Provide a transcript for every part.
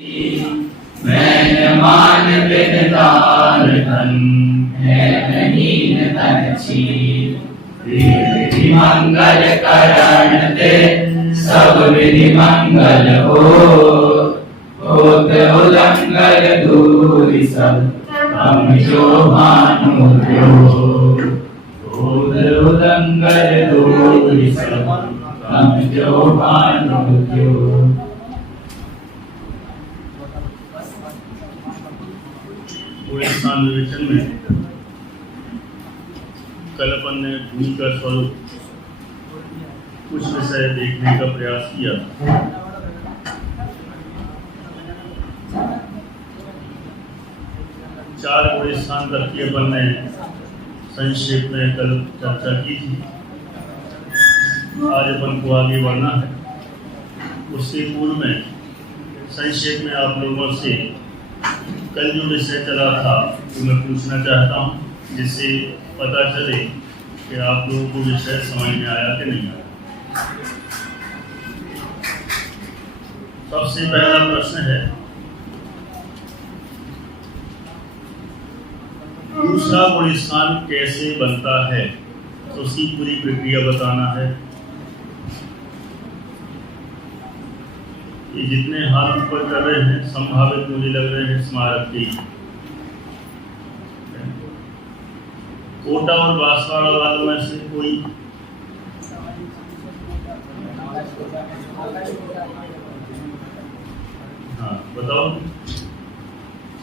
मैंने मान बिनतार धन है नहीं तन छीन। विधि मंगल करण ते सब विधि मंगल हो। होत उदंगल दूरि सब हम जो भानु जो। होत उदंगल दूरि सब हम जो भानु जो। पूरे स्थान विवेचन में कल अपन ने भूमि का स्वरूप कुछ विषय देखने का प्रयास किया। चार बड़े स्थान तक की अपन ने संक्षेप में कल चर्चा की थी। आज अपन को आगे बढ़ना है। उसके पूर्व में संक्षेप में आप लोगों से कल जो विषय चला था वो मैं पूछना चाहता हूँ, जिससे पता चले कि आप लोगों को विषय समझ में आया कि नहीं आया। सबसे पहला प्रश्न है, दूसरा गुण स्थान कैसे बनता है, तो उसकी पूरी प्रक्रिया बताना है। ये जितने हाथ ऊपर कर रहे हैं संभावित मुझे लग रहे हैं स्मारक के। कोटा और बांसवाड़ा वालों में से कोई? हाँ बताओ,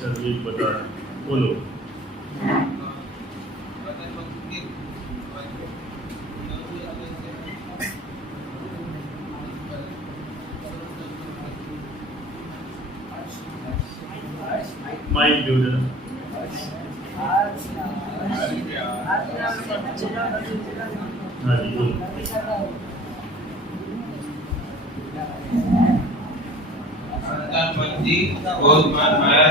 चलिए बता बोलो। माइक दो जरा। हाँ जी बोलो। संतानपंथी बोधमान माया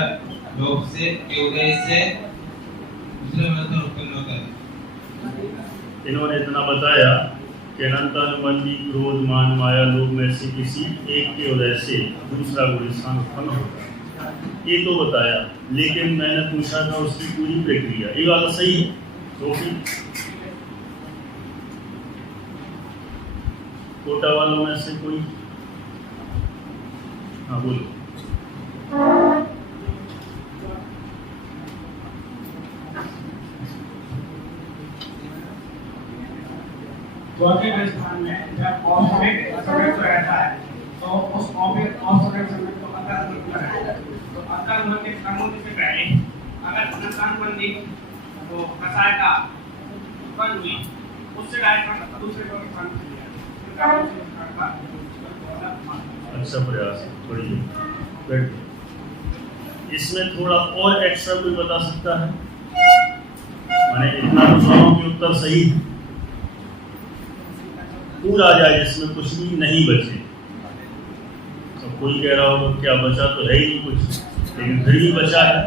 लोभ से के उदय से दूसरे बंधन उत्पन्न होता है। इन्होंने इतना बताया कि अनंतानुबंधी क्रोध मान माया लोभ में से किसी एक के उदय से दूसरा गुण स्थान उत्पन्न होता है। ये तो बताया, लेकिन मैंने पूछा था उसकी पूरी प्रक्रिया। ये बात सही है तो फिर कोटा वालों में से कोई? हाँ बोलो। चौथे स्थान में जब औसमिक समय तो रहता है तो उस औसमिक समय को अकाल है। तो अकाल के कानून से पहले अगर अनंतानुबंधी तो कसाय का उत्पन्न हुई, उससे डायरेक्ट दूसरे को स्थान से लिया। अच्छा प्रयास, बढ़िया। इसमें थोड़ा और एक्स्ट्रा कोई बता सकता है? मैंने इतना तो सवालों के उत्तर सही है, पूरा आ जाए जिसमें कुछ भी नहीं बचे। तो कोई कह रहा होगा क्या बचा तो है ही नहीं कुछ, लेकिन फिर भी बचा है।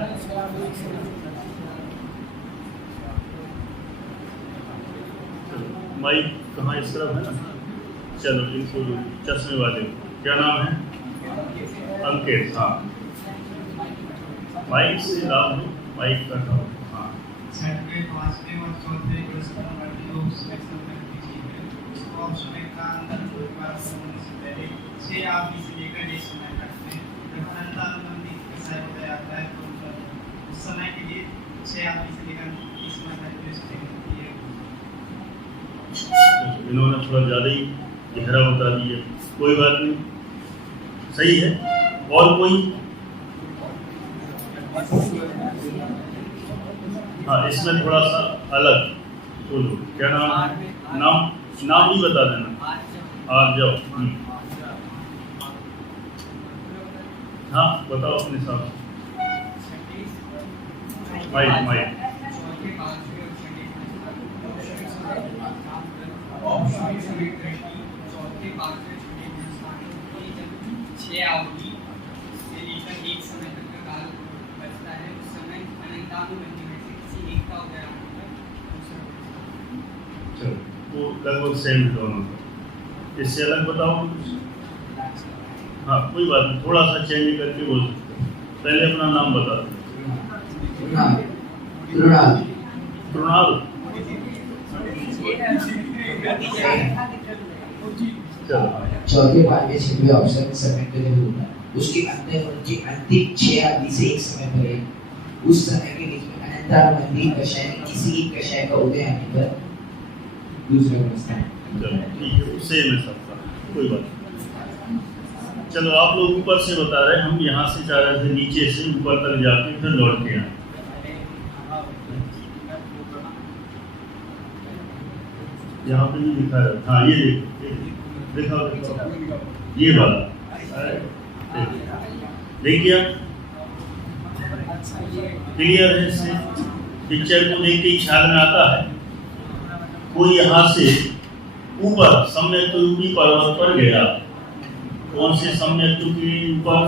माइक कहाँ? इस तरफ है ना। चलो इनको चश्मे वाले, क्या नाम है? अंकित। हाँ माइक से लाभ दो, माइक का काम। हाँ छठवें पांचवें और चौथे लोग समय का अंदर परिवार होने से पहले 6 आदमी से लेकर 1 समय करते हैं। जब अनंतानुबंधी कसाय होता आता है तो उस समय के लिए 6 आदमी से लेकर 20 समय तक होती है। इन्होंने थोड़ा ज़्यादा ही गहरा बता दिया, कोई बात नहीं, सही है। और कोई? हाँ इसमें थोड़ा सा अलग बोलो, क्या नाम है? नाम ही बता देना। आ जाओ। हाँ बताओ अपने हिसाब से। माइक वो लगभग सेम दोनों। इससे अलग बताओ कुछ। हाँ कोई बात नहीं, थोड़ा सा चेंज करके बोल सकते हो। पहले अपना नाम बता दो। कृणाल। चौथे बार में 6वें ऑप्शन में सबमिट करने होगा। उसके अंदर उनकी अंतिम 6 आदि से एक समय पर है। उस समय के बीच में अनंतानुबंधी कषाय किसी एक कषाय का उदय आने पर दूसरा प्रश्न। ठीक है, उससे मैं सकता, कोई बात नहीं। चलो आप लोग ऊपर से बता रहे, हम यहाँ से जा रहे थे नीचे से ऊपर तक जाके फिर लौट के आए। यहाँ पे नहीं दिखा रहा। हाँ, ये देखो, देखो ये वाला देखिए, क्लियर है। इससे पिक्चर को देख के ख्याल में आता है कोई यहाँ से ऊपर सम्यक रूपी पर्वत पर गया। कौन से सम्यक के ऊपर?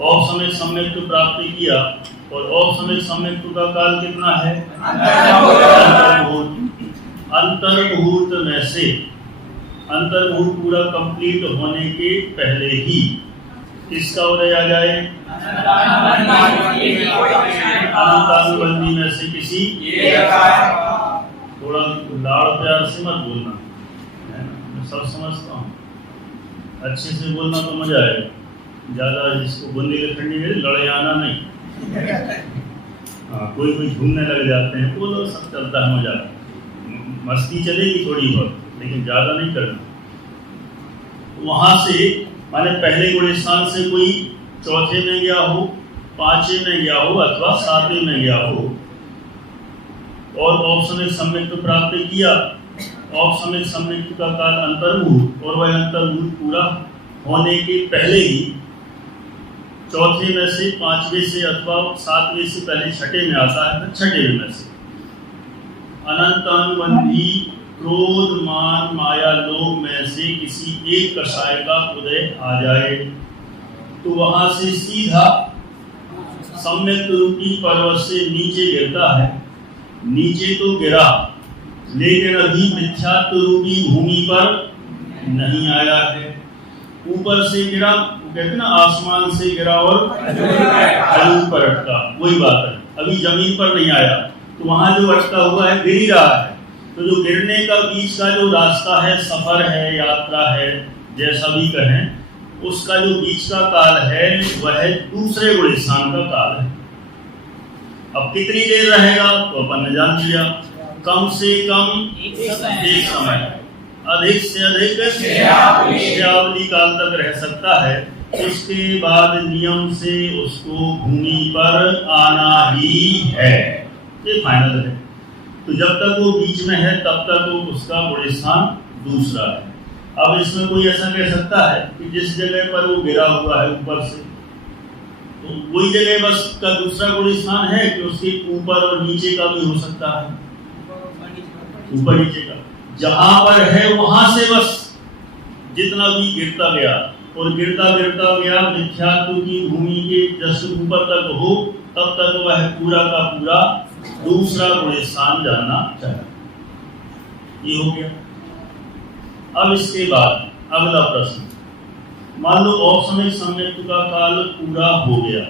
औपसम्यक सम्यक प्राप्त किया। और औपसम्यक सम्यक का काल कितना है? अंतर्मुहूर्त में से अंतर्मुहूर्त पूरा कंप्लीट होने के पहले ही किसका उदय आ जाए? अनंतानुबंधी में से किसी। थोड़ा लाड़ प्यार से मत बोलना, मैं सब समझता हूँ, अच्छे से बोलना तो मजा आएगा। ज्यादा जिसको बोलने के ठंडी में लड़े आना नहीं। हाँ, कोई झूमने लग जाते हैं, बोलो, सब चलता है, मजा मस्ती चलेगी थोड़ी बहुत, लेकिन ज्यादा नहीं करना। वहां से माने पहले गुण स्थान से कोई चौथे में गया हो, पांचवें में गया हो अथवा सातवें में गया हो और औपसम्यक सम्यक प्राप्त किया। औपसम्यक सम्यक का काल अंतर्मुहूर्त, और वह अंतर्मुहूर्त पूरा होने के पहले ही चौथे में से, पांचवें से अथवा सातवें से पहले छठे में आता है, तो छठे में से अनंतानुबंधी क्रोध मान माया लोभ में से किसी एक कषाय का उदय आ जाए तो वहां से सीधा सम्यक रूपी पर्वत से नीचे गिरता है। नीचे तो गिरा, लेकिन अभी मिथ्यात्व रूपी भूमि पर नहीं आया है। ऊपर से गिरा, कहते ना आसमान से गिरा और जमीन पर अटका, वही बात है। अभी जमीन पर नहीं आया, तो वहां जो अटका हुआ है गिर ही रहा है। तो जो गिरने का बीच का जो रास्ता है, सफर है, यात्रा है, जैसा भी कहें, उसका जो बीच का काल है वह दूसरे गुण स्थान का काल है। अब कितनी देर रहेगा तो अपन ने जान लिया, कम से कम एक समय, अधिक से अधिक श्यावली काल तक रह सकता है। उसके बाद नियम से उसको भूमि पर आना ही है, ये फाइनल है। तो जब तक वो बीच में है तब तक वो उसका गुण स्थान दूसरा है। अब इसमें कोई ऐसा कह सकता है कि जिस जगह पर वो गिरा हुआ है ऊपर से, तो वही जगह बस का दूसरा गुण स्थान है कि उसके ऊपर और नीचे का भी हो सकता है, ऊपर नीचे का जहां पर है वहां से बस जितना भी गिरता गया और गिरता गिरता गया मिथ्यात्व की भूमि के जस्ट ऊपर तक हो, तब तक वह पूरा का पूरा दूसरा गुण स्थान जानना चाहिए। ये हो गया। अब इसके बाद अगला प्रश्न, मान लो औपसम्यक सम्यक का काल पूरा हो गया,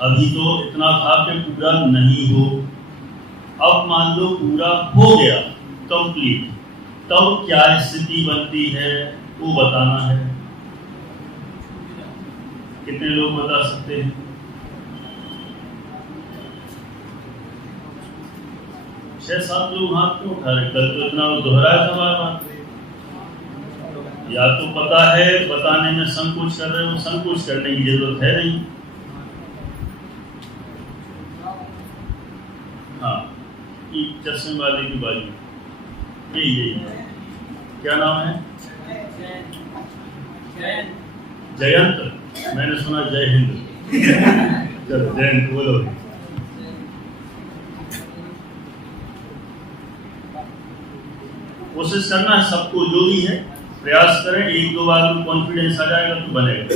अभी तो इतना था कि पूरा नहीं हो, अब मान लो पूरा हो गया कंप्लीट, तब क्या स्थिति बनती है वो बताना है। कितने लोग बता सकते हैं? 6-7 लोग हाथ क्यों उठा रहे? कल तो इतना दोहराया था बार-बार। या तो पता है, बताने में संकोच कर रहे हो, संकोच करने की जरूरत है नहीं। हाँ, चश्मे वाले की बाजू, यही क्या नाम है? जयंत। मैंने सुना जय हिंद। चलो जयंत बोलो। कोशिश करना है सबको, जो भी है प्रयास करें। 1-2 बार में कॉन्फिडेंस आ जाएगा तो बनेगा।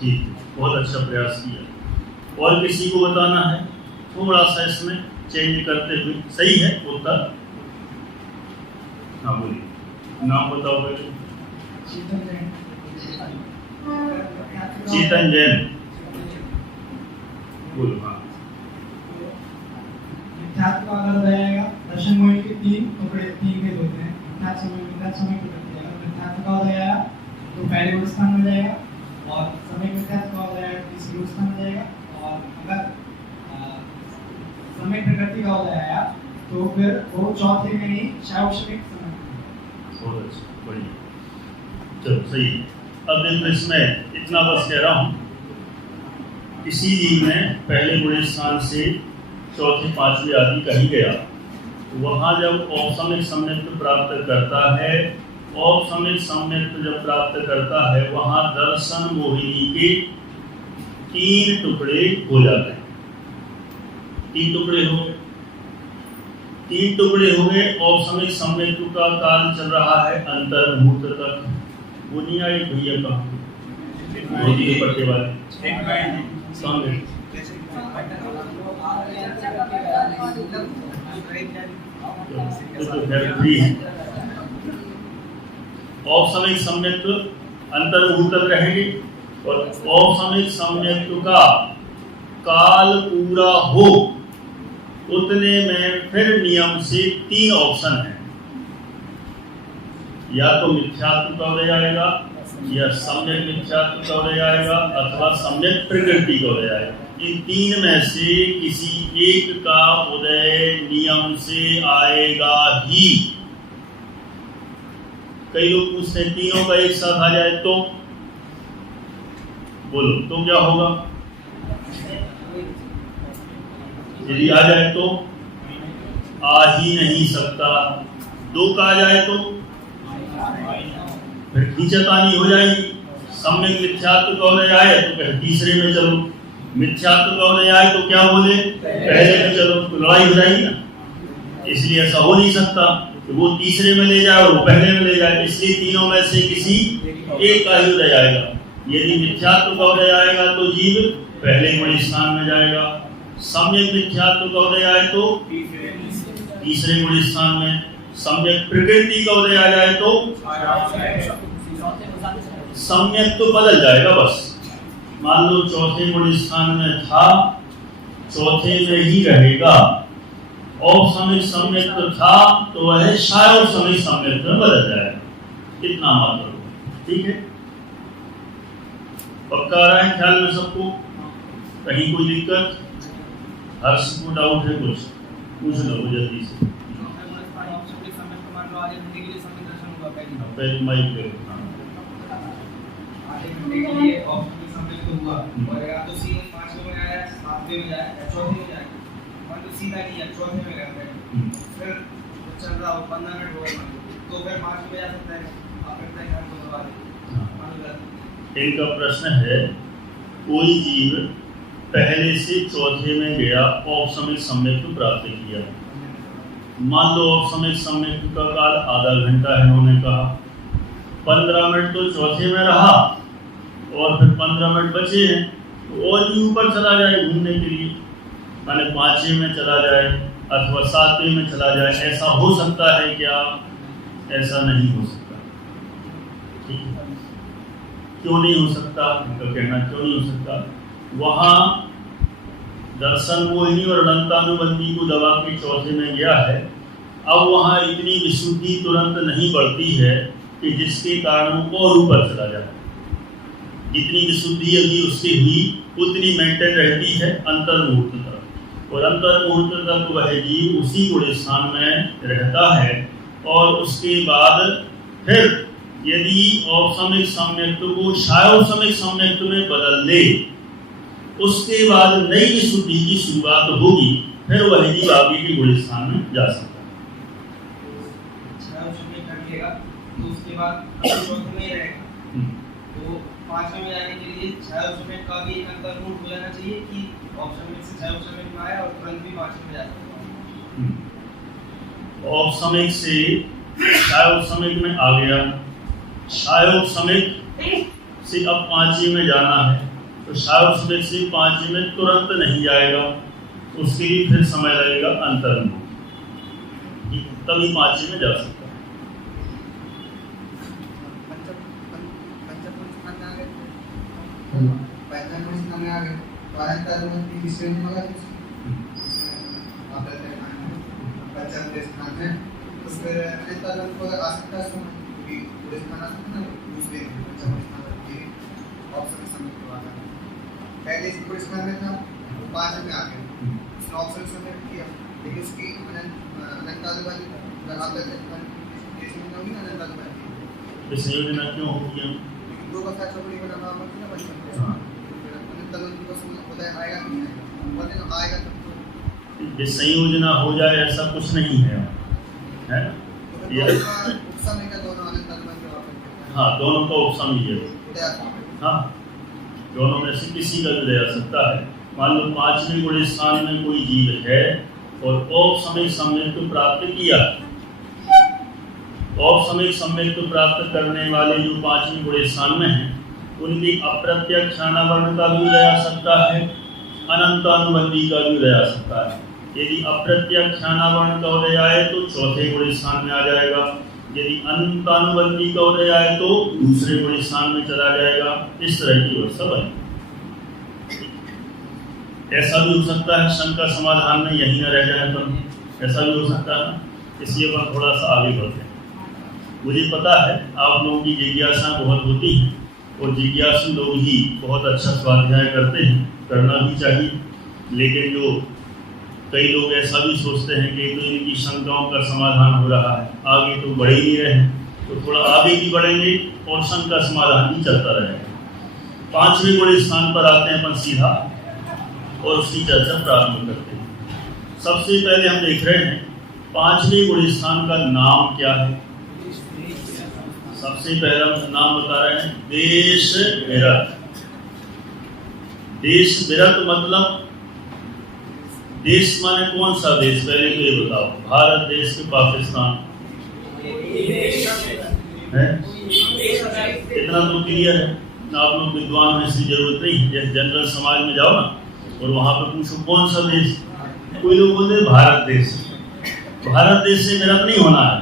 ठीक है, बहुत अच्छा प्रयास किया। और किसी को बताना है थोड़ा सा इसमें चेंज करते हुए? सही है उत्तर? हाँ बोलिए, नाम बताओ पहले। चेतन जैन, बोलो। हाँ, मिथ्यात्व का आधार रहेगा दर्शन मोहित के तीन टुकड़े, तीन भेद होते हैं। मिथ्यात्व समय की प्रक्रिया, अगर मिथ्यात्व का हो जाएगा तो पहले गुण स्थान में जाएगा, और समय मिथ्यात्व का हो जाएगा तो तीसरे गुण स्थान में जाएगा, और अगर समय प्रकृति का हो जाएगा तो फिर वो चौथे में ही शायौक्षणिक समय। बहुत अच्छा, बढ़िया, चलो सही है। अब देखो इसमें इतना बस कह रहा हूँ, इसी लीग में पहले गुण स्थान से चौथे पांचवें आदि कहीं गया, तो वहाँ जब औपसमिक सम्यक्त प्राप्त करता है, औपसमिक सम्यक्त जब प्राप्त करता है, वहाँ दर्शन मोहिनी के तीन टुकड़े हो जाते हैं। तीन टुकड़े हो गए, तीन टुकड़े हो गए। औपसमिक सम्यक्त का काल चल रहा है अंतर मुहूर्त तक। वो नहीं आए भैया का धोती के पट्टे वाले सामने, औपसमिक सम्यक्त अंतर मुहूर्त तक रहेंगे, और औपसमिक सम्यक्त का काल पूरा हो उतने में फिर नियम से तीन ऑप्शन है, या तो मिथ्यात्व का उदय आएगा, या सम्यक मिथ्यात्व का उदय आएगा, अथवा सम्यक प्रकृति का उदय आएगा। इन तीन में से किसी एक का उदय नियम से आएगा ही। कई लोग पूछते हैं तीनों का एक साथ आ जाए तो, बोलो तो क्या होगा? यदि आ जाए तो आ ही नहीं सकता। दो का आ जाए तो फिर खींचतानी हो जाएगी। सम्यक मिथ्यात्व का उदय आए तो फिर तीसरे में चलो, मिथ्यात्व का उदय आए तो क्या बोले? पहले में चलो, तो लड़ाई हो जाएगी ना। इसलिए ऐसा हो नहीं सकता कि वो तीसरे में ले जाए और वो पहले में ले जाए। इसलिए तीनों में से किसी एक का ही उदय आएगा। यदि मिथ्यात्व का उदय आएगा तो जीव पहले गुण स्थान में जाएगा। सम्यक मिथ्यात्व का उदय आए तो तीसरे गुण स्थान में। सम्यक प्रकृति का उदय आ जाए तो सम्यक तो बदल जाएगा बस। मान लो चौथे गुण स्थान में था, चौथे में ही रहेगा। औपसमिक सम्यक था तो वह शायौपसमिक सम्यक में बदल जाएगा। इतना मात्र, ठीक है? पक्का आ रहा है ख्याल में सबको? कहीं कोई दिक्कत? हर्ष को डाउट है कुछ? पूछ लो जल्दी से। पहले माइक पे आधे घंटे के लिए ऑप्शनल सम्मिलित तो हुआ, और या तो सी 5 में आया, 7 में जाए या चौथे में जाए, मान लो सीधा नहीं है, चौथे में गया है, फिर चल रहा हो 15 मिनट हो गए तो फिर 5 में जा सकता है। आप कितना ध्यान को दबा दें। इनका प्रश्न है, कोई जीव पहले से चौथे में गया, औपसमिक सम्यक प्राप्त किया। मान लो औपसमिक सम्यक का काल आधा घंटा है, उन्होंने कहा 15 मिनट तो चौथे में रहा और फिर 15 मिनट बचे हैं, तो और भी ऊपर चला जाए घूमने के लिए, माने 5वें में चला जाए अथवा 7वें में चला जाए। ऐसा हो सकता है क्या? ऐसा नहीं हो सकता। ठीक है? क्यों नहीं हो सकता? उनका कहना क्यों नहीं हो सकता? वहाँ दर्शन मोहिनी और अनंतानुबंधी को दबा के चौथे में गया है। अब वहाँ इतनी विशुद्धि तुरंत नहीं बढ़ती है कि जिसके कारण वो और ऊपर चला जाए। जितनी विशुद्धि अभी उससे हुई उतनी मेंटेन रहती है अंतर मुहूर्त तक, और अंतर मुहूर्त तक वह जीव उसी गुण स्थान में रहता है। और उसके बाद फिर यदि औपसमिक सम्यक्त को शायौपसमिक सम्यक्त में बदल दे, उसके बाद नई विशुद्धि की शुरुआत होगी, फिर वह जीव आगे के गुण स्थान में जा सकता है। तो उसके बाद चौथे में रहेगा, तो 5वें में जाने के लिए शायौपसमिक का भी एक अंतर मूल हो जाना चाहिए कि औपसमिक से शायौपसमिक में आया और तुरंत भी 5वें में जा सकता है। औपसमिक से शायौपसमिक में आ गया, शायौपसमिक से अब 5वें में जाना है, तो शायद उसमें से 5 में तुरंत नहीं जाएगा, उसके लिए फिर समय लगेगा अंतर्मुख, तभी 5 में जा सकता है। पहले पुलिस में था, 5 में आ गया, उसने ऑप्शन सबमिट किया, लेकिन उसकी इस योजना क्यों होगी? दो का साथ छोटी बना हुआ है ना बचपन में आएगा नहीं आएगा तब ये संयोजना हो जाए ऐसा कुछ नहीं है, है ना? उपसमय का दोनों हाँ, दोनों का उपसमय है। हाँ, दोनों में से किसी का भी ले जा सकता है। मान लो 5वें गुण स्थान में कोई जीव है और औपसमयिक सम्यक्त प्राप्त किया, औपसमयिक सम्यक्त प्राप्त करने वाले जो 5वें गुण स्थान में हैं, उनकी अप्रत्यक्ष वर्ण का भी उदय आ सकता है, अनंतानुबंधी का भी उदय आ सकता है। यदि अप्रत्यक्ष वर्ण का उदय आए तो 4थे गुण स्थान में आ जाएगा, यदि अनंतानुबंधी का उदय आए तो दूसरे गुण स्थान में चला जाएगा। इस तरह की व्यवस्था बनी। ऐसा भी हो सकता है शंका समाधान में यही न रह जाए, तो ऐसा भी हो सकता है। इसलिए अपन थोड़ा सा आगे बढ़ते हैं। मुझे पता है आप लोगों की जिज्ञासा बहुत होती है और जिज्ञासु लोग ही बहुत अच्छा स्वाध्याय करते हैं, करना भी चाहिए। लेकिन जो कई लोग ऐसा भी सोचते हैं कि तो इनकी शंकाओं का समाधान हो रहा है, आगे तो बढ़ ही नहीं रहे, तो थोड़ा आगे भी बढ़ेंगे और शंका समाधान भी चलता रहेगा। 5वें गुण स्थान पर आते हैं अपन सीधा और उसकी चर्चा प्रारंभ करते हैं। सबसे पहले हम देख रहे हैं 5वें गुण स्थान का नाम क्या है। सबसे पहला नाम बता रहे हैं देश विरत। देश विरत मतलब देश माने कौन सा देश? पहले तो ये बताओ, भारत देश के पाकिस्तान है? इतना तो क्लियर है। आप लोग विद्वान होने की जरूरत नहीं। जैसे जनरल समाज में जाओ ना और वहां पे पूछो कौन सा देश, कोई लोग बोलते भारत देश। भारत देश से विरत नहीं होना है।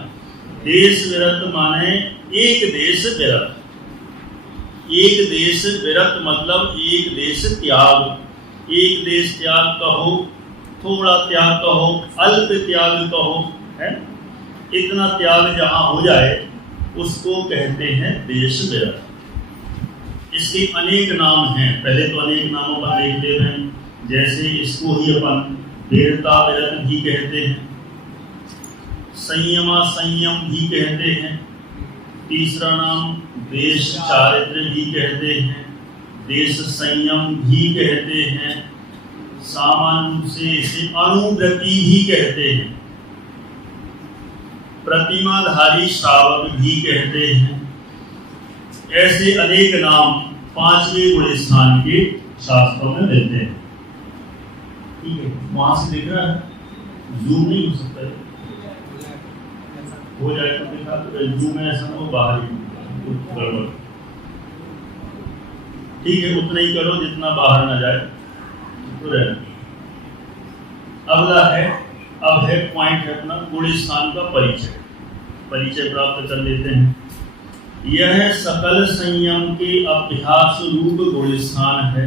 देश विरत माने एक देश विरत। एक देश विरत मतलब एक देश त्याग। एक देश त्याग कहो, थोड़ा त्याग कहो, अल्प त्याग कहो, है? इतना त्याग जहां हो जाए उसको कहते हैं देश विरत। इसके अनेक नाम हैं। पहले तो अनेक नामों पर देखते हैं। जैसे इसको ही अपन वीरता विरत भी कहते हैं, संयमा संयम भी कहते हैं। तीसरा नाम देश चारित्र भी कहते हैं, देश संयम भी कहते हैं। सामान्य रूप से इसे अनुव्रति भी कहते हैं, प्रतिमाधारी श्रावक भी कहते हैं। ऐसे अनेक नाम 5वें गुण स्थान के शास्त्रों में मिलते हैं। ठीक है, वहां से दिख रहा है, जूम नहीं हो सकता है। हो जाए तो दिखा, जूम में ऐसा हो बाहर ही गड़बड़। ठीक है, उतना ही करो जितना बाहर ना जाए। अगला है, अब है पॉइंट है अपना गुण स्थान का परिचय। परिचय प्राप्त कर लेते हैं। यह सकल संयम के अभ्यास रूप गुण स्थान है।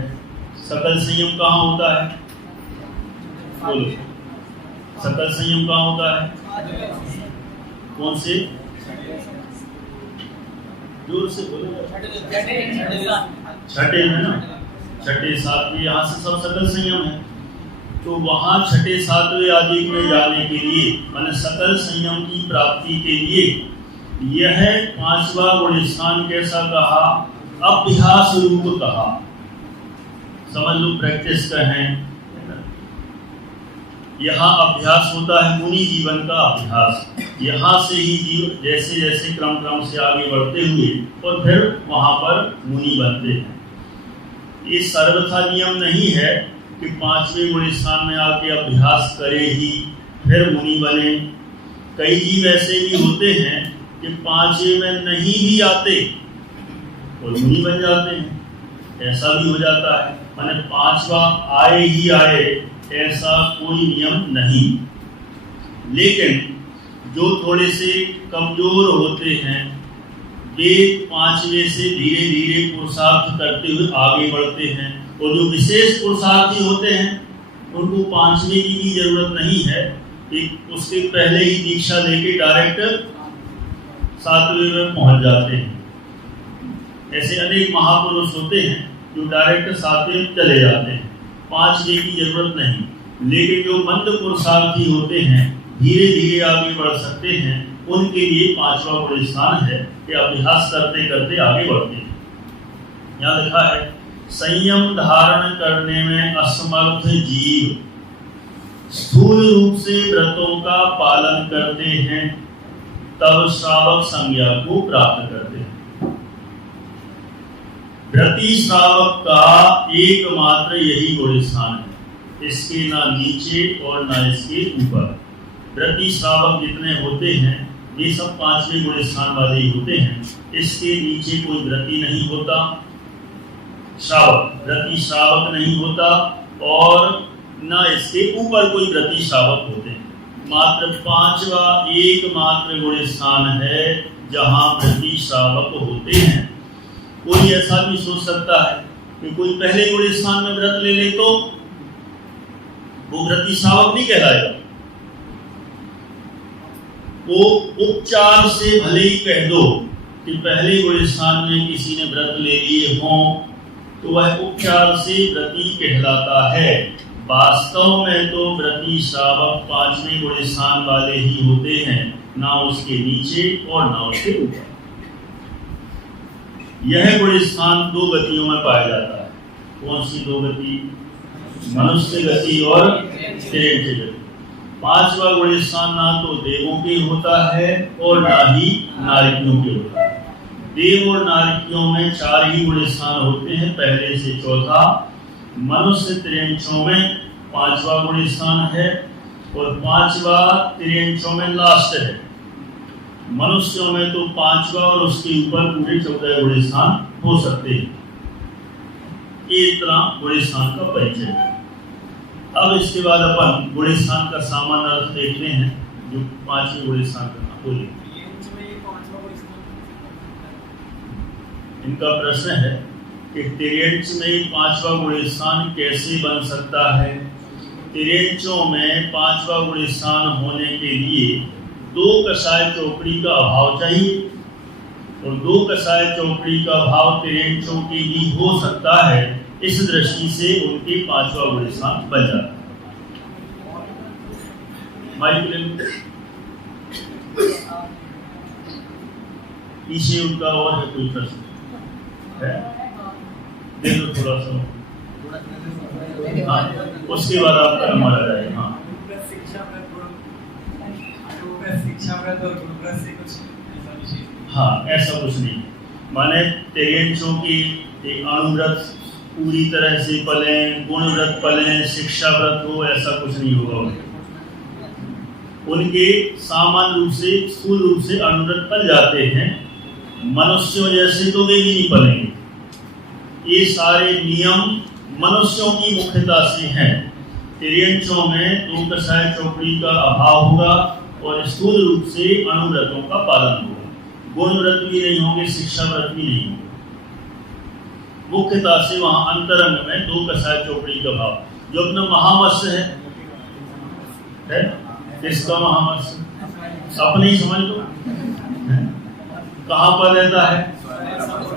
सकल संयम कहाँ होता है? बोलो, सकल संयम कहाँ होता है? कौन से? जोर से बोलो। छठे में ना, छठे सातवें, यहाँ से सब सकल संयम है। तो वहाँ छठे सातवें आदि में जाने के लिए, माने सकल संयम की प्राप्ति के लिए यह 5वां गुण स्थान कैसा कहा? अभ्यास रूप कहा। समझ लो, प्रैक्टिस कहें। यहाँ अभ्यास होता है मुनि जीवन का अभ्यास। यहाँ से ही जीव जैसे जैसे क्रम से आगे बढ़ते हुए और फिर वहाँ पर मुनि बनते हैं। ये सर्वथा नियम नहीं है कि 5वें गुण स्थान में आके अभ्यास करे ही फिर मुनि बने। कई जीव ऐसे भी होते हैं कि 5वें में नहीं भी आते और मुनि बन जाते हैं। ऐसा भी हो जाता है, माने 5वां आए ही आए ऐसा कोई नियम नहीं। लेकिन जो थोड़े से कमजोर होते हैं वे 5वें से धीरे धीरे पुरुषार्थ करते हुए आगे बढ़ते हैं, और जो विशेष पुरुषार्थी होते हैं उनको 5वें की भी जरूरत नहीं है, उसके पहले ही दीक्षा लेके डायरेक्ट 7वें में पहुंच जाते हैं। ऐसे अनेक महापुरुष होते हैं जो डायरेक्ट 7वें चले जाते हैं, 5वें की जरूरत नहीं। लेकिन जो मंद पुरुषार्थी होते हैं धीरे धीरे आगे बढ़ सकते हैं, उनके लिए 5वां गुण स्थान है कि अभ्यास करते करते आगे बढ़ते हैं। यहाँ लिखा है संयम धारण करने में असमर्थ जीव स्थूल रूप से व्रतों का पालन करते हैं, तब श्रावक संज्ञा को प्राप्त करते हैं। व्रती श्रावक का एकमात्र यही गुण स्थान है, इसके ना नीचे और ना इसके ऊपर। व्रती श्रावक जितने होते हैं वे सब 5वें गुण स्थान वाले ही होते हैं, इसके नीचे कोई व्रती नहीं होता, श्रावक व्रती श्रावक नहीं होता, और ना इसके ऊपर कोई व्रती श्रावक होते हैं। मात्र 5वां एकमात्र गुण स्थान है जहां व्रती श्रावक होते हैं। कोई ऐसा भी सोच सकता है कि कोई पहले गुण स्थान में व्रत ले ले तो वो व्रती श्रावक नहीं कहलाएगा। वो उपचार से भले ही कह दो कि पहले गुण स्थान में किसी ने व्रत ले लिए हों तो वह उपचार से व्रती कहलाता है। वास्तव में तो व्रती श्रावक 5वें गुण स्थान वाले ही होते हैं, ना उसके नीचे और ना उसके ऊपर। यह गुण स्थान 2 गतियों में पाया जाता है। कौन सी 2 गति? मनुष्य गति और तिर्यंच गति। 5वां गुण स्थान ना तो देवों के होता है और ना ही नारकियों के होता है। देव और नारकियों में 4 ही गुण स्थान होते हैं, पहले से चौथा। मनुष्य तिर्यंचों में 5वां गुण स्थान है और 5वां तिर्यंचों में लास्ट है। मनुष्यों में तो 5वां और उसके ऊपर पूरे 14 गुण स्थान हो सकते हैं। ये इतना गुण स्थान का परिचय है। अब इसके बाद अपन गुण स्थान का सामान्य अर्थ देखते हैं, जो 5वें गुण स्थान का बोलिए। इनका प्रश्न है कि तिर्यंच में 5वां गुण स्थान कैसे बन सकता है। तिर्यंचों में 5वां गुण स्थान होने के लिए 2 कषाय चौकड़ी का अभाव चाहिए, और 2 कषाय चौकड़ी का अभाव तिर्यंचों की भी हो सकता है। इस दृष्टि से उनके 5वां गुण स्थान बन जाता है। पीछे उनका और है कोई प्रश्न है? दे दो थोड़ा सा। हाँ, उसके बाद आपका नंबर आ जाएगा। हाँ, हाँ, ऐसा कुछ नहीं। माने तिर्यंचों की अणुव्रत पूरी तरह से पलें, गुणव्रत पलें, शिक्षा व्रत हो, ऐसा कुछ नहीं होगा। उनके सामान्य रूप से स्थूल रूप से अणुव्रत पल जाते हैं, मनुष्यों जैसे तो वे भी नहीं पलेंगे। ये सारे नियम मनुष्यों की मुख्यता से हैं। तिर्यंचों में 2 कषाय चौकड़ी का अभाव होगा और स्थूल रूप से अणुव्रतों का पालन होगा। गुणव्रत भी नहीं होंगे, शिक्षा व्रत भी नहीं होंगे। मुख्यता से वहां अंतरंग में 2 कषाय चौकड़ी का भाव। जो अपना महामत्स्य है किसका महामत्स्य? अपने ही समझ लो। कहाँ पर रहता है?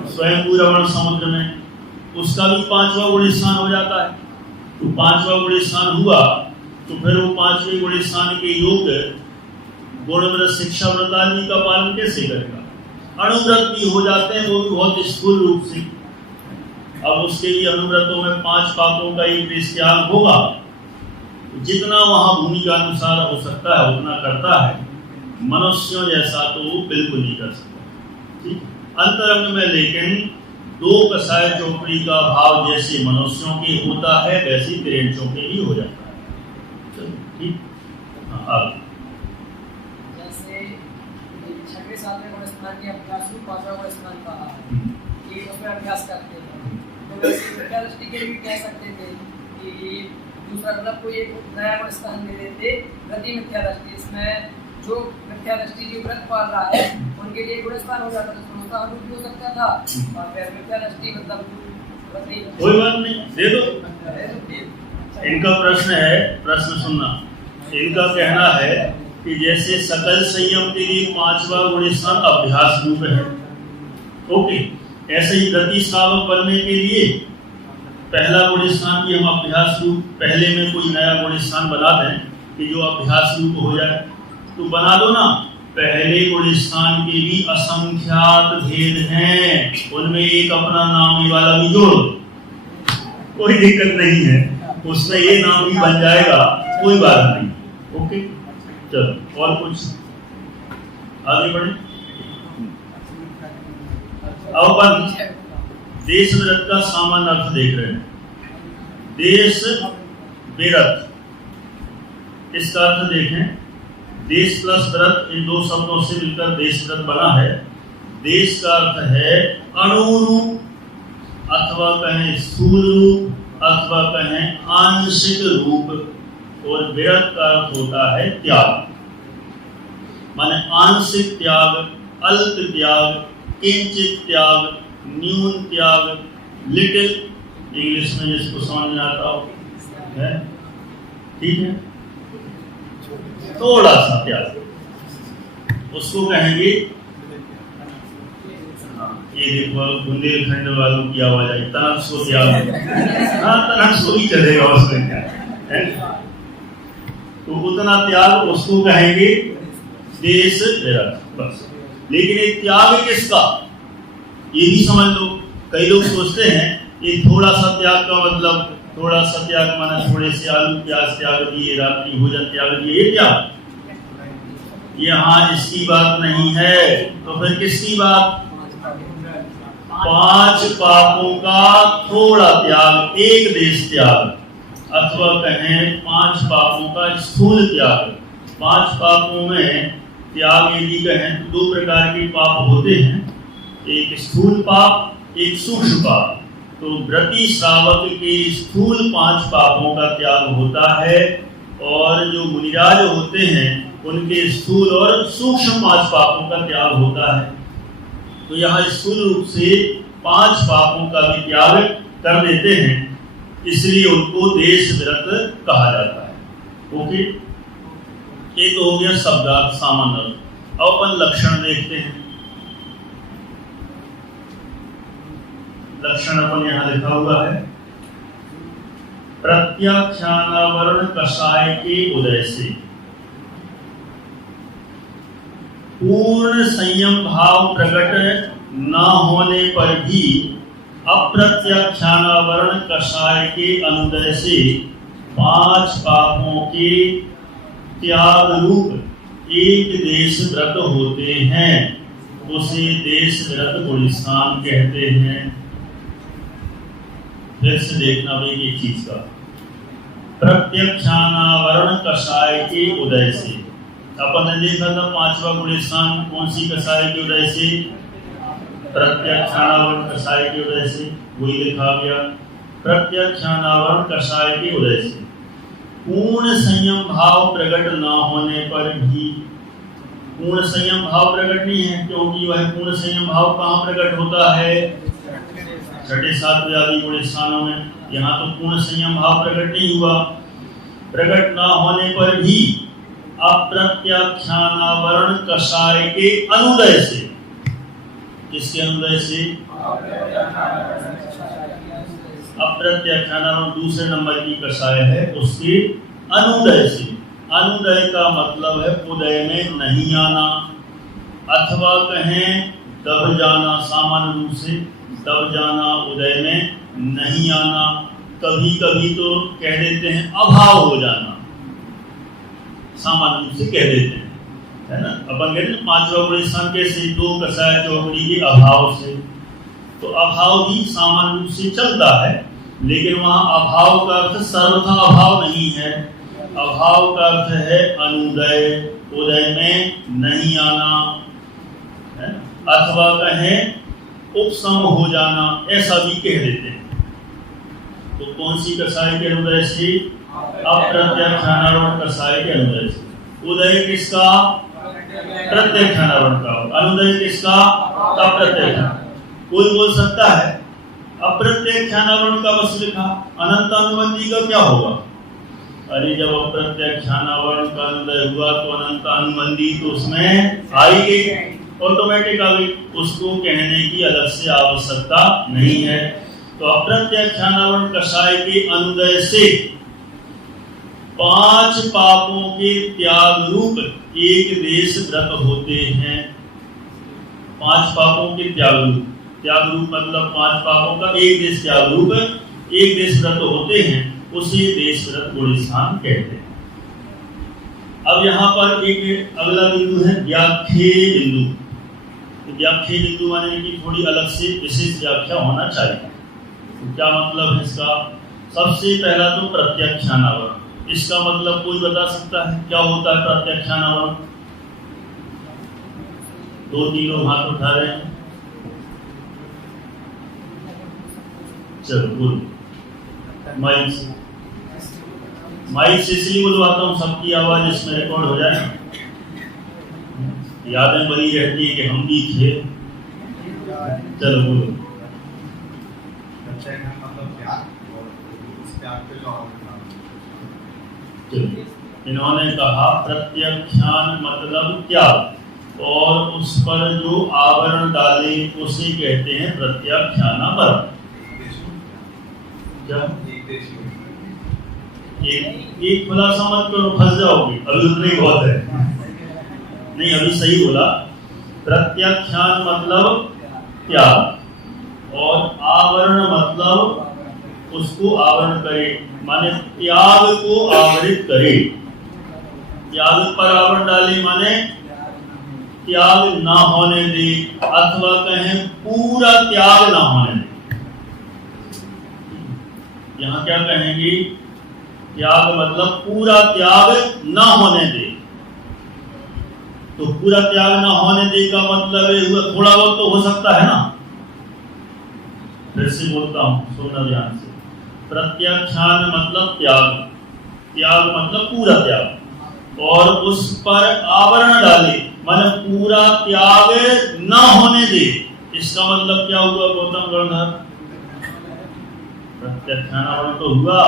स्वयं रमण समुद्र में। उसका भी 5वां गुण स्थान हो जाता है। तो 5वां गुण स्थान हुआ तो फिर वो 5वें गुण स्थान के योग गुणव्रत, शिक्षा व्रत आदि का पालन कैसे करेगा? अणुव्रत भी हो जाते हैं, वो भी बहुत स्थूल रूप से। अब उसके लिए अणुव्रतों में 5 पापों का एक देश त्याग होगा। जितना वहां भूमिका अनुसार हो सकता है उतना करता है। मनुष्यों जैसा तो वो बिल्कुल नहीं कर सकता। ठीक, अंतरंग में लेकिन 2 कषाय चौकड़ी का भाव जैसे मनुष्यों के होता है वैसे तिर्यंचों के भी हो जाता है। ठीक, हाँ, जैसे 6वें 7वें गुण स्थान के अभ्यास को 5वां गुण स्थान कहा है कि उसमें अभ्यास करते हैं, तो वैसे मिथ्या दृष्टि के लिए भी कह सकते थे कि दूसरा मतलब कोई एक नया गुण स्थान दे देते रति मिथ्या दृष्टि, इसमें जो मिथ्या दृष्टि जो व्रत पाल रहा है उनके लिए गुण स्थान हो जाता, तो उसका अनुरूप भी हो सकता था। और फिर मिथ्या दृष्टि मतलब कोई बात नहीं, दे दो। इनका प्रश्न है, प्रश्न सुनना, इनका कहना है कि जैसे सकल संयम के लिए 5वां गुण स्थान अभ्यास रूप है, ओके, ऐसे ही रति श्रावक बनने के लिए पहला गुण स्थान की हम अभ्यास रूप पहले में कोई नया गुण स्थान बना दें कि जो अभ्यास रूप हो जाए, तो बना दो ना। पहले गुण स्थान के भी असंख्यात भेद हैं, उनमें एक अपना नाम वाला भी जोड़ो, कोई दिक्कत नहीं है, उसमें ये नाम भी बन जाएगा, कोई बात नहीं। ओके, चलो और कुछ आगे बढ़े। अब अपन देश विरत का सामान्य अर्थ देख रहे हैं। देश विरत, इसका अर्थ देखें। देश प्लस व्रत, इन दो शब्दों से मिलकर देश व्रत बना है। देश का अर्थ है अणुरूप, अथवा कहें स्थूल रूप, अथवा कहें आंशिक रूप, और विरत का अर्थ होता है त्याग, माने आंशिक त्याग, अल्प त्याग, किंचित त्याग, न्यून त्याग, लिटिल, इंग्लिश में जिसको समझ में आता हो, है ठीक है, थोड़ा सा त्याग, उसको कहेंगे। ये देखो बुंदेलखंड वालों की आवाज आई, तनसो त्याग, हाँ तनसो ही चलेगा उसमें क्या है, तो उतना त्याग उसको कहेंगे देश विरत, बस। लेकिन ये त्याग किसका, ये भी समझ लो। कई लोग सोचते हैं ये थोड़ा सा त्याग का मतलब, थोड़ा सा त्याग माना थोड़े से आलू प्याज त्याग दिए, रात्रि भोजन त्याग दिए, ये त्याग, यहाँ इसकी बात नहीं है। तो फिर किसकी बात, 5 पापों का थोड़ा त्याग, एक देश त्याग, अथवा कहें 5 पापों का स्थूल त्याग। 5 पापों में त्याग यदि कहें तो 2 प्रकार के पाप होते हैं, एक स्थूल पाप, एक सूक्ष्म पाप। तो व्रती श्रावक के स्थूल 5 पापों का त्याग होता है, और जो मुनिराज होते हैं उनके स्थूल और सूक्ष्म 5 पापों का त्याग होता है। तो यहाँ स्थूल रूप से 5 पापों का भी त्याग कर देते हैं, इसलिए उनको देश व्रत कहा जाता है। ओके, ये तो हो गया शब्दार्थ सामान्य। अब अपन लक्षण देखते हैं। लक्षण अपन यहाँ लिखा हुआ है, प्रत्याख्यानावरण कषाय के उदय से पूर्ण संयम भाव प्रकट न होने पर भी अप्रत्याख्यानावरण कषाय के अनुदय से 5 पापों के त्याग रूप एक देश व्रत होते हैं, उसे देश व्रत गुणस्थान कहते हैं। फिर से देखना भाई एक चीज का, प्रत्यक्षानावरण कषाय के उदय से, अपन ने देखा था 5वां गुणस्थान कौन सी कषाय के उदय से, प्रत्यक्षानावरण कषाय के उदय से, वही लिखा गया प्रत्यक्षानावरण कषाय के उदय से। पूर्ण संयम भाव प्रकट न होने पर भी, पूर्ण संयम भाव प्रकट नहीं है, क्योंकि वह पूर्ण संयम भाव कहाँ प्रकट होता है, 6, 7 आदि गुण स्थानों में। यहाँ तो पूर्ण संयम भाव प्रकट नहीं हुआ। प्रकट न होने पर भी अप्रत्याख्यानावरण कषाय के अनुदय से, किसके अनुदय से, अप्रत्याख्यानावरण दूसरे नंबर की कषाय है, उसके अनुदय से। अनुदय का मतलब है उदय में नहीं आना, अथवा कहें दब जाना, सामान्य रूप से दब जाना, उदय में नहीं आना। कभी कभी तो कह देते हैं अभाव हो जाना, सामान्य रूप से कह देते हैं, है ना। अपन कहते हैं 5वां गुणस्थान कैसे, 2 कषाय चौकड़ी के अभाव से, तो अभाव भी सामान्य रूप से चलता है, लेकिन वहाँ अभाव का अर्थ सर्वथा अभाव नहीं है। अभाव का अर्थ है अनुदय, उदय में नहीं आना, है, अथवा कहें उपसम हो जाना, ऐसा भी कह देते हैं। तो कौन सी कसाई के अनुदय से? अप्रत्यक्षानावरण कसाई के अनुदय से। उदय किसका? प्रत्यक्षानावरण का। अनुदय किसका? अप्रत्यक्ष। कोई बोल सकता है अप्रत्यक्षानावरण का बस लिखा, अनंत अनुबंधी का क्या होगा? अरे जब अप्रत्यक्षानावरण का अनुदय हुआ तो अनंत अनुबंधी तो उसमें आई गई, ऑटोमेटिक आ गई, उसको कहने की अलग से आवश्यकता नहीं है। तो अप्रत्यक्षानावरण कसाय के अनुदय से 5 पापों के त्याग रूप एक देश व्रत होते हैं। 5 पापों के त्याग रूप मतलब 5 पापों का एक देश त्याग रूप एक देश व्रत होते हैं, उसे देश व्रत गुणस्थान कहते हैं। अब यहाँ पर एक अगला बिंदु है व्याख्या बिंदु। तो व्याख्या बिंदु माने कि थोड़ी अलग से विशेष व्याख्या होना चाहिए। तो क्या मतलब है इसका? सबसे पहला तो प्रत्यक्षानावरण, इसका मतलब कोई बता सकता है क्या होता है प्रत्यक्षानावरण? 2-3 लोग हाथ उठा रहे हैं, चलो बोलो। माइक से इसलिए बुलवाता हूँ सबकी आवाज इसमें रिकॉर्ड हो जाए, यादें बनी रहती है कि हम भी थे। चलो बोलो। इन्होंने कहा प्रत्यक्षान मतलब त्याग, और उस पर जो आवरण डाले उसे कहते हैं प्रत्यक्षानावरण। क्या एक खुलासा मत करो, फंस जाओगे, अभी उतने ही बहुत है। नहीं अभी सही बोला, प्रत्यक्षान मतलब त्याग और आवरण मतलब उसको आवरण करे, माने त्याग को आवरित करे। त्याग पर आवरण डाले माने त्याग ना होने दे, अथवा कहें पूरा त्याग ना होने दे। यहाँ क्या कहेंगे? त्याग मतलब पूरा त्याग ना होने दे। तो पूरा त्याग ना होने दे का मतलब है थोड़ा बहुत तो हो सकता है ना। फिर से बोलता हूं, सुनना ध्यान से। प्रत्यक्षान मतलब त्याग, त्याग मतलब पूरा त्याग, और उस पर आवरण डाले माने पूरा त्याग ना होने दे। इसका मतलब क्या हुआ गौतम गणधर? प्रत्यक्षानावरण तो हुआ,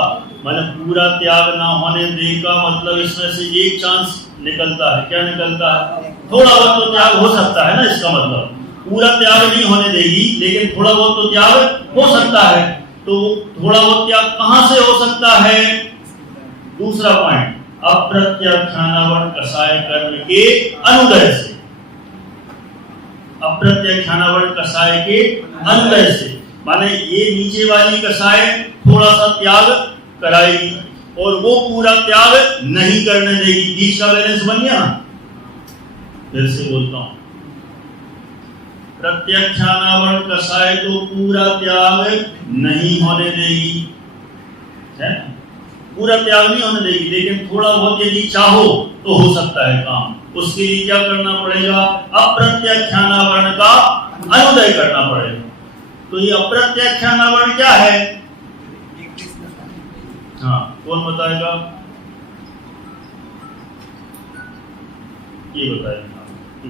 माने पूरा त्याग ना होने दे का मतलब इसमें से एक चांस निकलता है। क्या निकलता है? थोड़ा बहुत तो त्याग हो सकता है ना। इसका मतलब पूरा त्याग नहीं होने देगी, लेकिन थोड़ा बहुत तो त्याग हो सकता है। तो थोड़ा बहुत त्याग कहां से हो सकता है? दूसरा पॉइंट, अप्रत्यक्षानावरण कसाय कर्म के अनुदय से। अप्रत्यक्षानावरण कसाय के अनुदय से माने ये नीचे वाली कसाय थोड़ा सा त्याग कराएगी और वो पूरा त्याग नहीं करने देगी। बीच का बैलेंस बन गया ना। फिर से बोलता हूं, प्रत्यक्षानावरण कसाय तो पूरा त्याग नहीं होने देगी, है? पूरा त्याग नहीं होने देगी, लेकिन थोड़ा बहुत यदि चाहो तो हो सकता है काम। उसके लिए क्या करना पड़ेगा? अप्रत्यक्षानावरण का अनुदय करना पड़ेगा। तो ये अप्रत्यक्षानावरण क्या है? हाँ, कौन बताएगा? ये बताएगा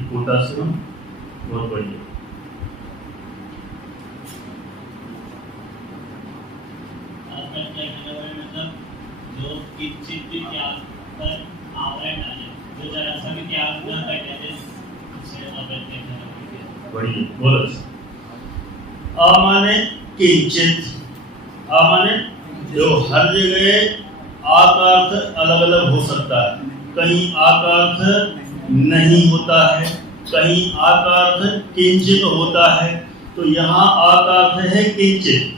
कोटा से। बहुत बढ़िया। मतलब जो किंचित भी त्याग पर आवरण डाले, जो जरा सा भी त्याग न करने दे, उसे अप्रत्यक्षानावरण। बढ़िया, बोलो। आ माने किंचित, आ माने जो हर जगह आकार्थ अलग अलग हो सकता है। कहीं आकार्थ नहीं होता है, कहीं आकार्थ किंचित होता है। तो यहाँ आकार्थ है किंचित,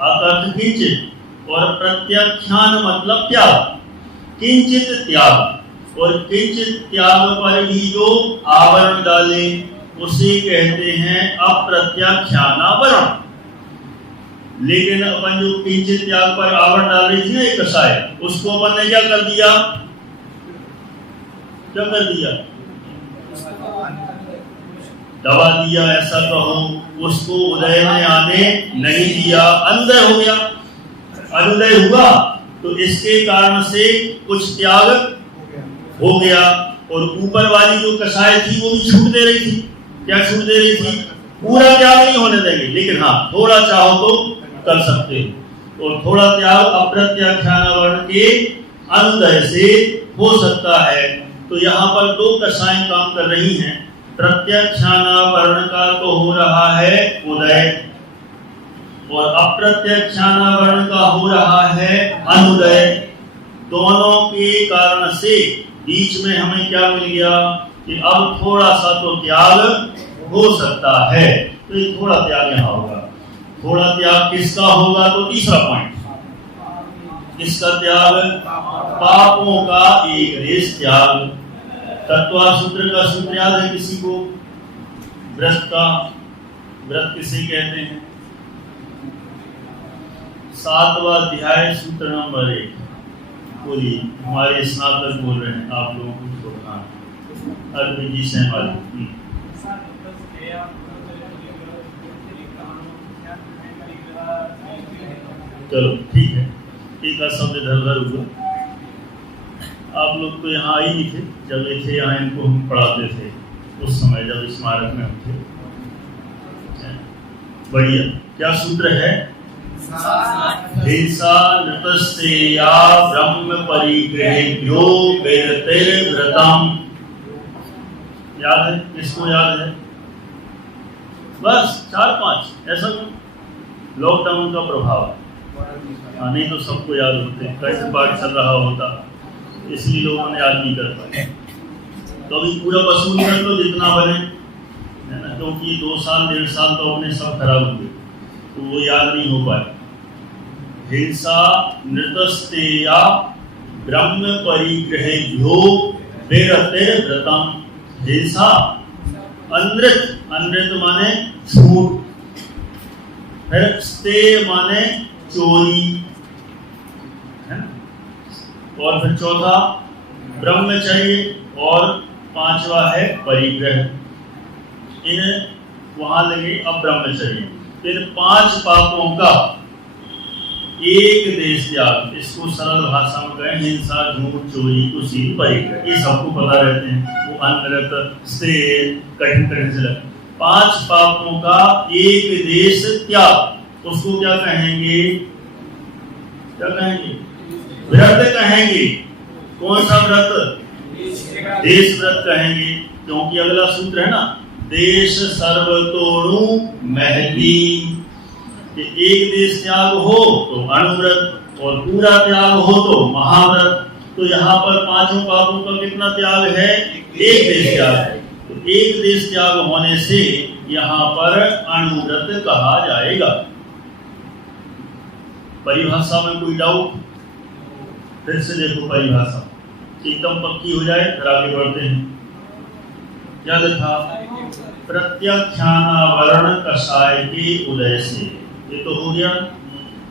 आकार्थ किंचित, और प्रत्यक्षान मतलब त्याग। किंचित त्याग, और किंचित त्याग पर भी जो आवरण डाले उसे कहते हैं अप्रत्यक्षानावरण। लेकिन अपन जो किंचित त्याग पर आवरण डाल रही थी ना एक कसाय, उसको अपन ने क्या कर दिया? क्या कर दिया? दबा दिया, ऐसा कहो। उसको उदय में आने नहीं दिया, अनुदय हो गया। अनुदय हुआ तो इसके कारण से कुछ त्याग हो गया, और ऊपर वाली जो कषाय थी वो भी छूट दे रही थी। क्या छूट दे रही थी? पूरा त्याग नहीं होने देंगे, लेकिन हाँ थोड़ा चाहो तो कर सकते हो, और थोड़ा त्याग अप्रत्याख्यान वर्ण के अनुदय से हो सकता है। तो यहाँ पर दो कषाएं काम कर रही हैं। प्रत्याख्यान वर्ण का तो हो रहा है उदय, और अप्रत्याख्यान वर्ण का हो रहा है अनुदय। दोनों के कारण से बीच में हमें क्या मिल गया कि अब थोड़ा सा तो त्याग हो सकता है। तो ये थोड़ा त्याग यहाँ होगा। थोड़ा त्याग किसका होगा? तो तीसरा पॉइंट, किसका त्याग? पापों का एक देश त्याग। तत्वा सूत्र का सूत्र याद है किसी को? व्रत का, व्रत किसे कहते हैं? 7वां अध्याय सूत्र नंबर 1। बोलिए, हमारे स्नातक बोल रहे हैं, आप लोगों को छोड़ना। अरविंद जी सहवाल। चलो ठीक है, एक शब्द इधर हुआ। आप लोग तो यहाँ आई नहीं थे, जब ये थे यहाँ इनको हम पढ़ाते थे उस समय, जब स्मारक में हम थे। बढ़िया। क्या सूत्र है? हिंसा नृतस्तेया ब्रह्म परिग्रहेभ्यो विरतिर्व्रतम्। याद है? किसको याद है? बस 4-5 ऐसा लॉकडाउन का प्रभाव। नहीं तो सबको याद होते, कैसे पाठ चल रहा होता, इसलिए लोगों ने याद नहीं कर पाए। तो अभी पूरा वसूल कर लो जितना बने, है ना, क्योंकि 2 साल 1.5 साल तो अपने सब खराब हुए, तो वो याद नहीं हो पाए। हिंसा नृतस्तेया ब्रह्म परिग्रहेभ्यो विरतिर्व्रतम्। हिंसा अनृत, अनृत माने झूठ, फिर स्ते माने चोरी, है ना, और फिर चौथा ब्रह्मचर्य, और 5वां है परिग्रह। इन वहां लगे अब ब्रह्मचर्य। इन 5 पापों का एक देश त्याग, इसको सरल भाषा में कहें हिंसा, झूठ, चोरी, कुशील, परिग्रह, ये सबको पता रहते हैं। वो अनृत, स्ते, कठिन कठिन से लगे। 5 पापों का एक देश त्याग, उसको क्या कहेंगे? क्या कहेंगे? व्रत कहेंगे। कौन सा व्रत? देश व्रत कहेंगे, क्योंकि अगला सूत्र है ना, देश सर्वतोणु महती। एक देश त्याग हो तो अणुव्रत, और पूरा त्याग हो तो महाव्रत। तो यहाँ पर 5 पापों का कितना त्याग है? एक देश त्याग है। तो एक देश त्याग होने से यहाँ पर अणुव्रत कहा जाएगा। परिभाषा में कोई डाउट? फिर से देखो परिभाषा, एकदम पक्की हो जाए, फिर आगे बढ़ते हैं। क्या देखा? प्रत्याख्यान वर्ण कषाय के उदय से, ये तो हो गया।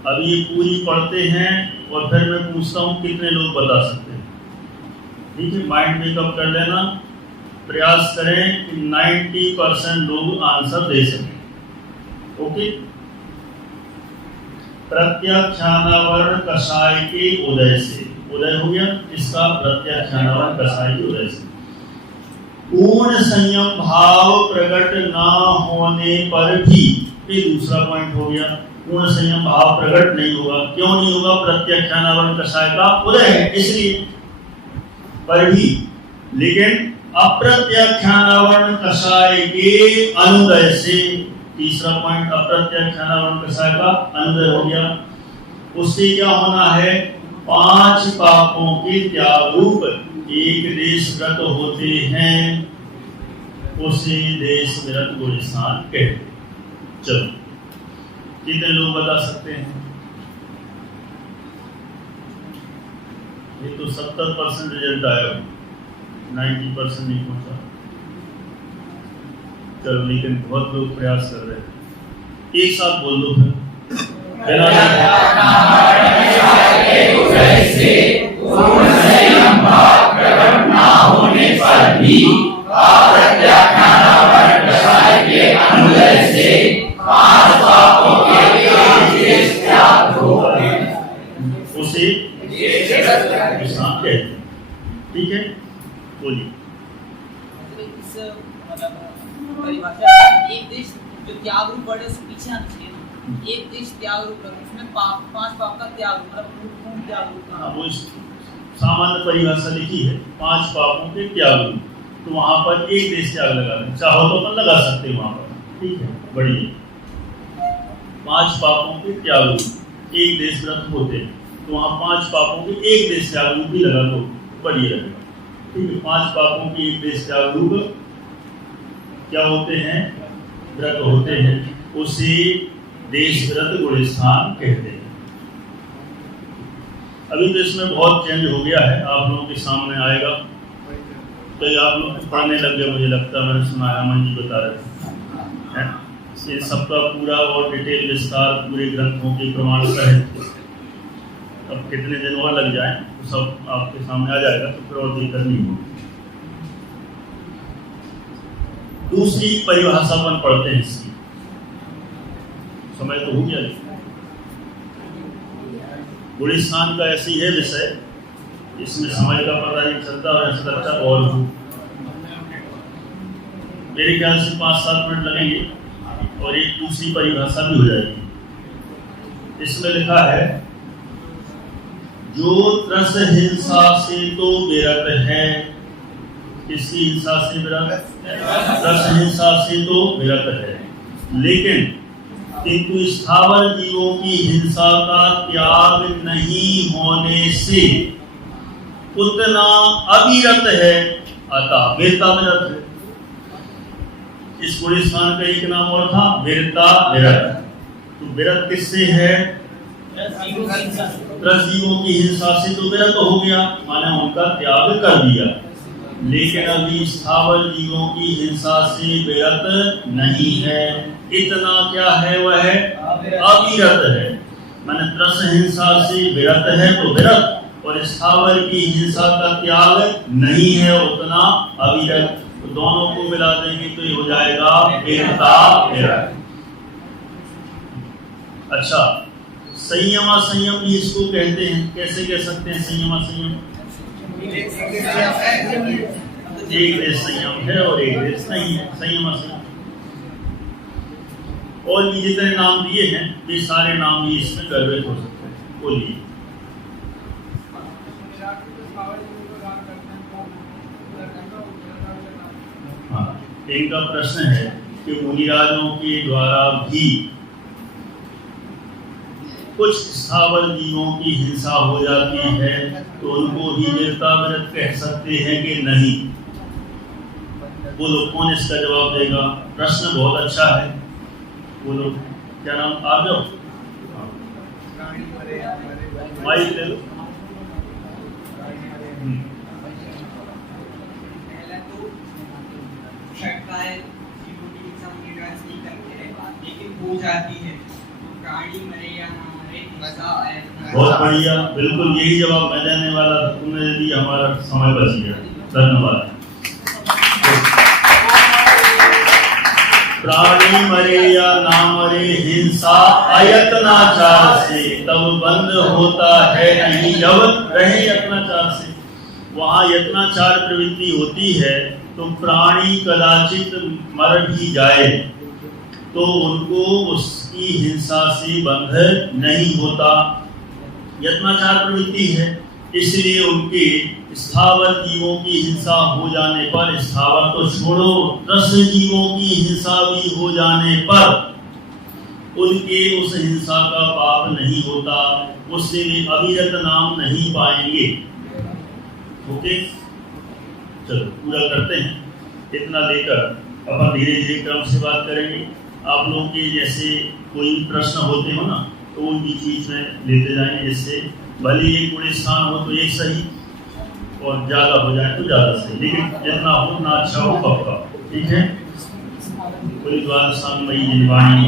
अब ये पूरी पढ़ते हैं और फिर मैं पूछता हूँ कितने लोग बता सकते हैं। ठीक है, माइंड मेकअप कर लेना, प्रयास करें कि 90% लोग आंसर दे सकें। ओके, प्रत्याख्यान वर्ण कषाय के उदय से, उदय हो गया इसका, प्रत्याख्यान वर्ण कषाय के उदय से। पूर्ण संयम भाव प्रकट ना होने पर भी, ये दूसरा पॉइंट हो गया। पूर्ण संयम भाव प्रकट नहीं होगा। क्यों नहीं होगा? प्रत्याख्यान वर्ण कषाय का उदय है इसलिए, पर भी। लेकिन अप्रत्याख्यान वर्ण कषाय के अनुदय से, तीसरा पॉइंट अप्रत्याख्यान वर्ण कषाय का अनुदय हो गया। उससे क्या होना है? 5 पापों के त्याग रूप एक देश व्रत होते हैं, उसे देश व्रत को स्नान कहते। चलो, कितने लोग बता सकते हैं? ये तो 70% रिजल्ट आया, 90% नहीं पहुंचा। चलो, लेकिन बहुत लोग प्रयास कर रहे हैं। एक साथ बोल दो फिर। उसे गुलिस्तान कहते हैं। ठीक है, बोलिए। इस मतलब परिभाषा एक देश जो त्याग रूप वर्ड है उसके पीछे आना चाहिए ना। एक देश त्याग रूप है, उसमें पांच पाप का त्याग मतलब पूर्ण त्याग रूप। हाँ, वो सामान्य परिभाषा लिखी है 5 पापों के त्याग रूप, तो वहां पर एक देश त्याग लगा दें, चाहो तो अपन लगा सकते हैं वहां पर। ठीक है, बढ़िया। 5 पापों के त्याग रूप एक देश व्रत होते हैं, तो वहां 5 पापों के एक देश त्याग रूप भी लगा दो, बढ़िया रहेगा। ठीक है, 5 पापों के एक देश त्याग रूप क्या होते हैं? व्रत होते हैं, उसे देश व्रत गुलिस्तान कहते हैं। अभी तो इसमें बहुत चेंज हो गया है, आप लोगों के सामने आएगा, तो आप लोग पढ़ने लग गए, मुझे लगता है, मैंने सुना है, अमन जी बता रहे थे। ये सबका पूरा और डिटेल विस्तार पूरे ग्रंथों के प्रमाण सहित अब कितने दिन और लग जाए तो सब आपके सामने आ जाएगा, तो फिर और दिक्कत नहीं होगी। दूसरी परिभाषा अपन पढ़ते हैं इसकी, समय तो हो गया। गुलिस्तान का ऐसी है विषय, इसमें समय का पता नहीं चलता और ऐसा लगता और मेरे ख्याल से 5-7 मिनट लगेंगे और एक दूसरी परिभाषा भी हो जाएगी। इसमें लिखा है, जो त्रस हिंसा से तो विरत है। किसकी हिंसा से विरत? त्रस हिंसा से तो विरत है, लेकिन किंतु स्थावर जीवों की हिंसा का त्याग नहीं होने से उतना अविरत है, अतः वीरता विरत है। इस गुलिस्तान का एक नाम और था वीरता विरत। तो विरत किससे है? त्रस जीवों की हिंसा से तो विरत हो गया, माने उनका त्याग कर दिया, लेकिन अभी स्थावर जीवों की हिंसा से विरत नहीं है। इतना क्या है? वह अविरत है। माने त्रस हिंसा से विरत है तो विरत, और स्थावर की हिंसा का त्याग नहीं है, उतना अविरत। तो दोनों को मिला देंगे तो ये हो जाएगा वीरता विरत। अच्छा, संयमा संयम भी इसको कहते हैं। कैसे कह सकते हैं संयमा संयम? एक देश संयम है और एक देश नहीं है, संयमा संयम। और भी जितने नाम दिए हैं वे सारे नाम भी इसमें गर्भित हो सकते हैं। बोलिए। हाँ, एक का प्रश्न है कि मुनिराजों के द्वारा भी कुछ स्थावर जीवों की हिंसा हो जाती है, तो उनको ही वीरता विरत कह सकते हैं कि नहीं? बोलो, कौन इसका जवाब देगा? प्रश्न बहुत अच्छा है, बोलो। क्या नाम? आ जाओ, माइक ले लो। लेकिन हो जाती है, प्राणी मरे या ना मरे, बहुत बढ़िया, बिल्कुल यही जवाब मैं देने वाला था, तुमने दे दिया, हमारा समय बच गया। धन्यवाद। प्राणी मरे या ना मरे, हिंसा अयत्नाचार से तब बंद होता है नहीं जब रहे यत्नाचार से। वहाँ यत्नाचार प्रवृत्ति होती है तो प्राणी कदाचित मर भी जाए तो उनको उसकी हिंसा से बंध नहीं होता। यत्नाचार प्रवृत्ति है, इसलिए उनके स्थावर जीवों की हिंसा हो जाने पर, स्थावर तो छोड़ो, त्रस जीवों की हिंसा भी हो जाने पर उनके उस हिंसा का पाप नहीं होता, उससे वे अविरत नाम नहीं पाएंगे। ओके, चलो पूरा करते हैं। इतना लेकर अपन धीरे धीरे क्रम से बात करेंगे। आप लोगों के जैसे कोई प्रश्न होते हो ना, तो वो बीच बीच में लेते जाएंगे, जिससे भले एक गुलिस्तान हो तो एक सही और ज्यादा हो जाए तो ज्यादा सही, लेकिन जितना हो उतना अच्छा हो पक्का। ठीक है, कोई द्वादशांग मई निर्वाणी